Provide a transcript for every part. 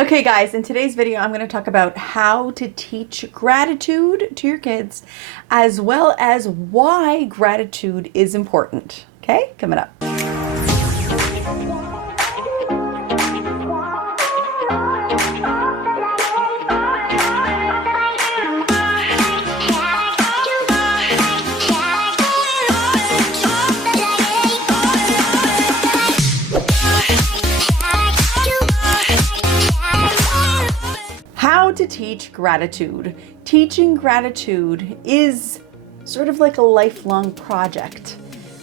Okay guys, in today's video I'm going to talk about how to teach gratitude to your kids, as well as why gratitude is important. Okay, coming up. How to teach gratitude. Teaching gratitude is sort of like a lifelong project.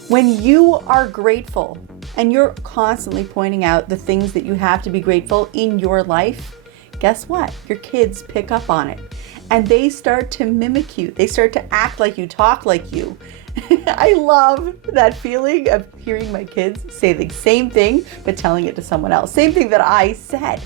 When you are grateful and you're constantly pointing out the things that you have to be grateful in your life, guess what? Your kids pick up on it and they start to mimic you. They start to act like you, talk like you. I love that feeling of hearing my kids say the same thing, but telling it to someone else. Same thing that I said.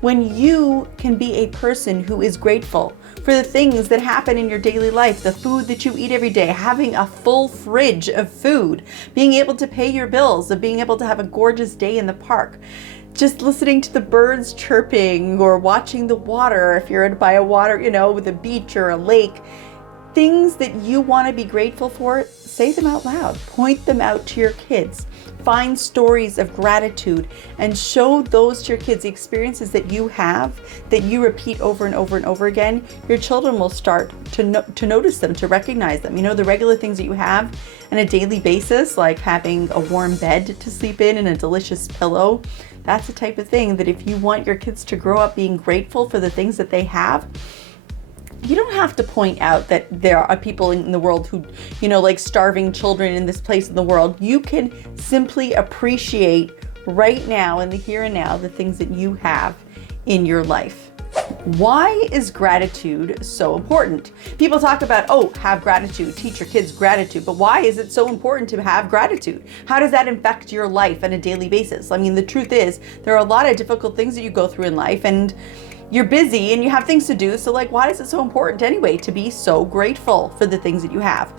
When you can be a person who is grateful for the things that happen in your daily life, the food that you eat every day, having a full fridge of food, being able to pay your bills, of being able to have a gorgeous day in the park, just listening to the birds chirping or watching the water, if you're by a water, with a beach or a lake, things that you want to be grateful for, say them out loud, point them out to your kids. Find stories of gratitude and show those to your kids, the experiences that you have, that you repeat over and over and over again. Your children will start to notice them, to recognize them. The regular things that you have on a daily basis, like having a warm bed to sleep in and a delicious pillow. That's the type of thing that if you want your kids to grow up being grateful for the things that they have, you don't have to point out that there are people in the world who, like starving children in this place in the world. You can simply appreciate right now, in the here and now, the things that you have in your life. Why is gratitude so important? People talk about, have gratitude, teach your kids gratitude, but why is it so important to have gratitude? How does that affect your life on a daily basis? I mean, the truth is, there are a lot of difficult things that you go through in life, and you're busy and you have things to do. So why is it so important anyway to be so grateful for the things that you have?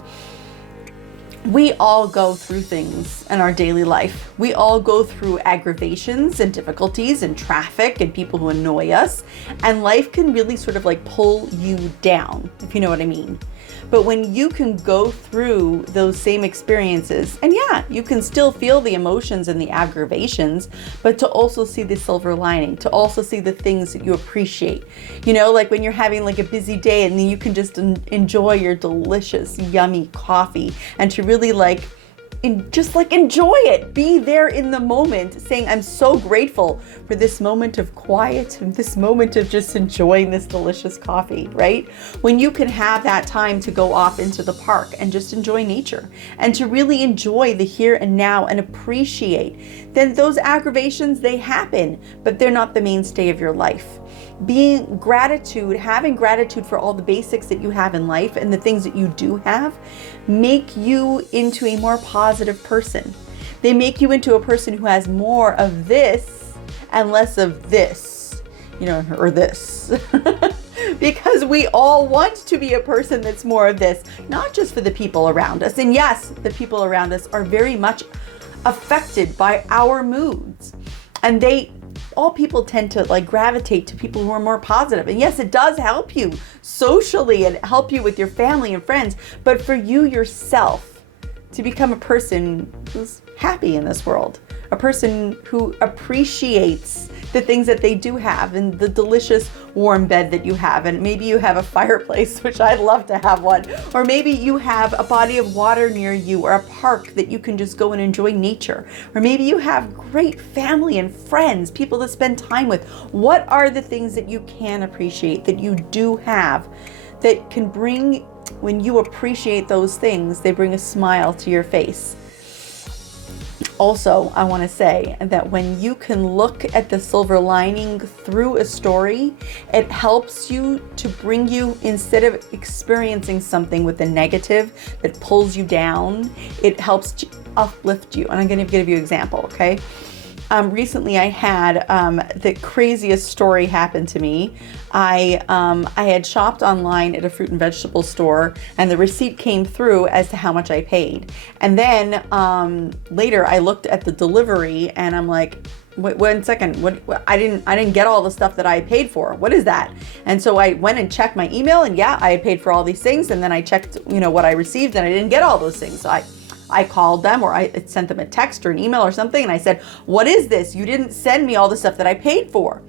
We all go through things in our daily life. We all go through aggravations and difficulties and traffic and people who annoy us. And life can really sort of pull you down, if you know what I mean. But when you can go through those same experiences, and you can still feel the emotions and the aggravations, but to also see the silver lining, to also see the things that you appreciate. Like when you're having a busy day and then you can just enjoy your delicious, yummy coffee and to really enjoy it. Be there in the moment, saying, I'm so grateful for this moment of quiet and this moment of just enjoying this delicious coffee, right? When you can have that time to go off into the park and just enjoy nature and to really enjoy the here and now and appreciate, then those aggravations, they happen, but they're not the mainstay of your life. Having gratitude for all the basics that you have in life and the things that you do have, make you into a more positive person. They make you into a person who has more of this and less of this, or this. Because we all want to be a person that's more of this, not just for the people around us. And yes, the people around us are very much affected by our moods. And all people tend to gravitate to people who are more positive. And yes, it does help you socially and help you with your family and friends, but for you yourself to become a person who's happy in this world, a person who appreciates the things that they do have and the delicious warm bed that you have. And maybe you have a fireplace, which I'd love to have one. Or maybe you have a body of water near you or a park that you can just go and enjoy nature. Or maybe you have great family and friends, people to spend time with. What are the things that you can appreciate, that you do have, that can bring, when you appreciate those things, they bring a smile to your face? Also, I want to say that when you can look at the silver lining through a story, it helps you to bring you, instead of experiencing something with the negative that pulls you down, it helps to uplift you. And I'm going to give you an example, okay? Recently I had the craziest story happen to me. I had shopped online at a fruit and vegetable store, and the receipt came through as to how much I paid. And then later I looked at the delivery and I'm like, wait, 1 second, I didn't get all the stuff that I paid for. What is that? And so I went and checked my email, and yeah, I had paid for all these things. And then I checked, what I received, and I didn't get all those things. So I called them, or I sent them a text or an email or something. And I said, what is this? You didn't send me all the stuff that I paid for.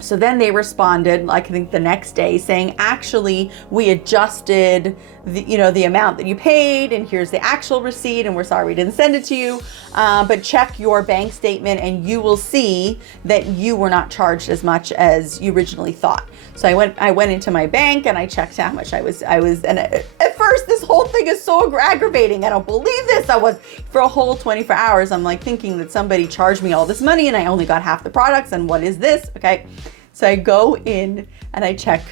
So then they responded, I think the next day, saying, actually, we adjusted the amount that you paid, and here's the actual receipt, and we're sorry we didn't send it to you, but check your bank statement and you will see that you were not charged as much as you originally thought. So I went into my bank and I checked how much I was, and at first this whole thing is so aggravating. I don't believe this. I was, for a whole 24 hours, I'm like thinking that somebody charged me all this money and I only got half the products, and what is this? Okay. So I go in and I check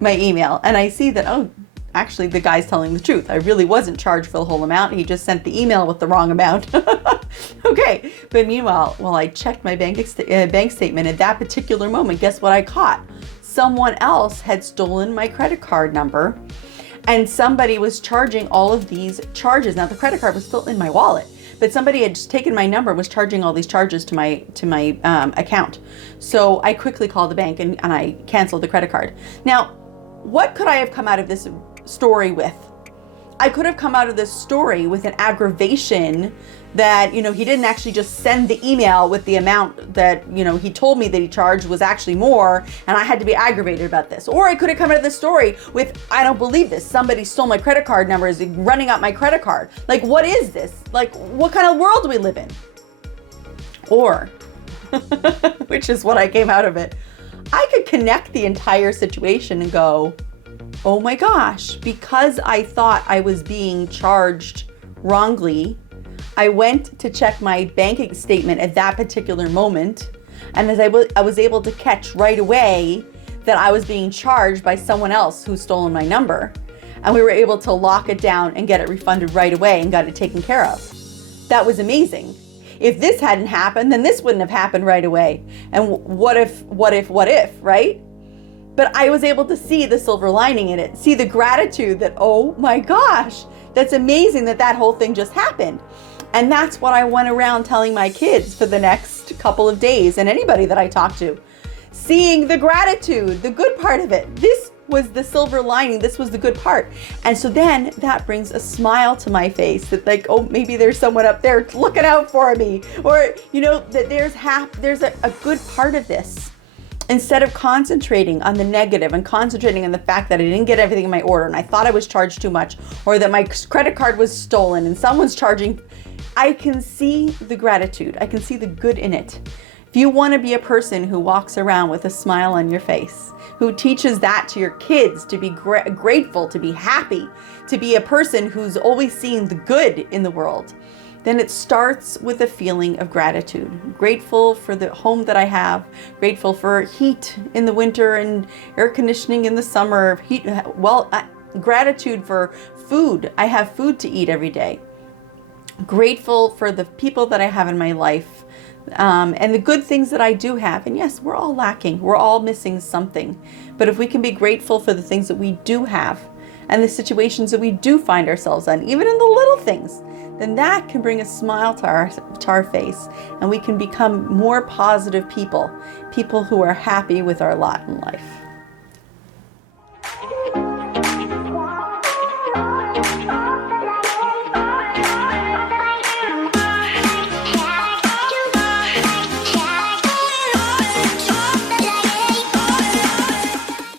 my email and I see that, oh, actually the guy's telling the truth. I really wasn't charged for the whole amount. He just sent the email with the wrong amount. Okay. But meanwhile, while I checked my bank statement at that particular moment, guess what I caught? Someone else had stolen my credit card number, and somebody was charging all of these charges. Now the credit card was still in my wallet, but somebody had just taken my number and was charging all these charges to my account. So I quickly called the bank and I canceled the credit card. Now, what could I have come out of this story with? I could have come out of this story with an aggravation that, he didn't actually just send the email with the amount that, he told me that he charged was actually more, and I had to be aggravated about this. Or I could have come out of the story with, I don't believe this. Somebody stole my credit card number, is running up my credit card. Like, what is this? Like, what kind of world do we live in? Or, which is what I came out of it, I could connect the entire situation and go, oh my gosh, because I thought I was being charged wrongly, I went to check my banking statement at that particular moment, and as I was able to catch right away that I was being charged by someone else who's stolen my number, and we were able to lock it down and get it refunded right away and got it taken care of. That was amazing. If this hadn't happened, then this wouldn't have happened right away. And what if, right? But I was able to see the silver lining in it, see the gratitude that, oh my gosh, that's amazing that whole thing just happened. And that's what I went around telling my kids for the next couple of days, and anybody that I talked to. Seeing the gratitude, the good part of it. This was the silver lining. This was the good part. And so then that brings a smile to my face that, like, oh, maybe there's someone up there looking out for me. Or, that there's a good part of this. Instead of concentrating on the negative and concentrating on the fact that I didn't get everything in my order and I thought I was charged too much, or that my credit card was stolen and someone's charging, I can see the gratitude. I can see the good in it. If you want to be a person who walks around with a smile on your face, who teaches that to your kids, to be grateful, to be happy, to be a person who's always seeing the good in the world, then it starts with a feeling of gratitude. Grateful for the home that I have, grateful for heat in the winter and air conditioning in the summer, gratitude for food. I have food to eat every day. Grateful for the people that I have in my life, and the good things that I do have. And yes, we're all lacking. We're all missing something. But if we can be grateful for the things that we do have and the situations that we do find ourselves in, even in the little things, then that can bring a smile to our face, and we can become more positive people who are happy with our lot in life.